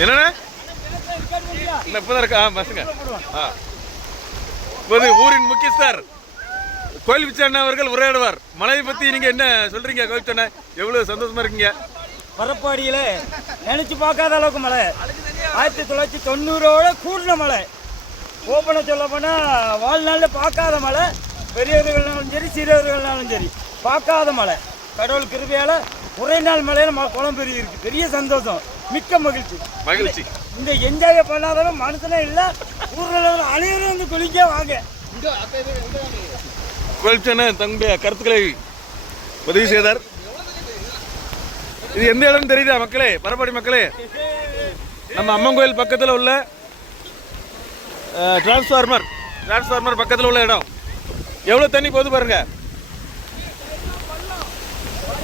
என்னண்ணா இப்பதான் இருக்கா பசங்க ஊரின் முக்கியஸ்தர் கோயில் பிச்சை அவர்கள் உரையாடுவார். மழையை பத்தி நீங்க என்ன சொல்றீங்க? கோயில் பிச்சை எவ்வளவு சந்தோஷமா இருக்கீங்க? பரப்பாடியில நினைச்சு பார்க்காத அளவுக்கு மழை. 1990ஓட கூடின மழை. ஓப்பனை சொல்ல போனா வாழ்நாளில் பார்க்காத மழை. பெரியவர்கள்னாலும் சரி சிறியவர்கள்னாலும் சரி பார்க்காத மழை. கடவுள் கிருபையால ஒரே நாள் மழையில குளம் பெரிய இருக்கு. பெரிய சந்தோஷம், மிக்க மகிழ்ச்சி. இந்த என்ஜாய் பண்ணாதவன் மனுஷனே இல்லை. ஊரில் அனைவரும் வந்து குளிக்க வாங்க. தங்களுடைய கருத்துக்களை பதிவு செய்தார். இது எந்த இடம் தெரியுதா மக்களே? பரப்பாடி மக்களே, நம்ம அம்மன் கோயில் பக்கத்தில் உள்ள டிரான்ஸ்ஃபார்மர் பக்கத்தில் உள்ள இடம். எவ்வளோ தண்ணி போகுது பாருங்க.